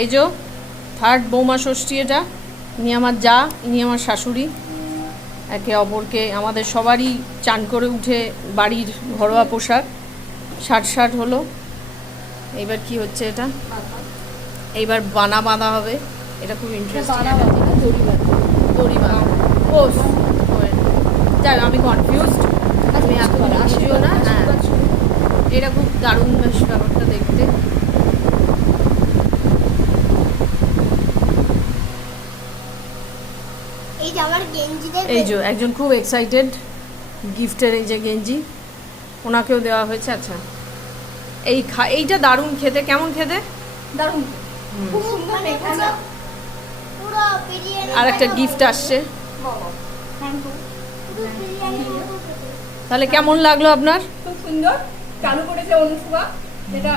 এই যে থার্ড বৌমা ষষ্ঠী, এটা ইনি আমার যা, ইনি আমার শাশুড়ি। একে অপরকে আমাদের সবারই চান করে উঠে বাড়ির ঘরোয়া পোশাক ষাট হলো। এইবার কি হচ্ছে এটা? এইবার বানা বাঁধা হবে। এটা খুব ইন্টারেস্টিং। দড়ি বাঁধা। ও যাই, আমি কনফিউজড। তুমি এত বুঝিও না। হ্যাঁ, এটা খুব দারুণ বেশ ব্যাপারটা দেখতে। এই যে একজন খুব এক্সাইটেড গিফটের, এই যে গেঞ্জি ওনাকেও দেওয়া হয়েছে। আচ্ছা, এইটা দারুণ খেতে। কেমন খেতে? দারুণ, খুব সুন্দর মেখানো। আর একটা গিফট আসছে। বিরিয়ানি তাহলে কেমন লাগলো আপনার? খুব সুন্দর চালু করেছে অনুষ্কা, যেটা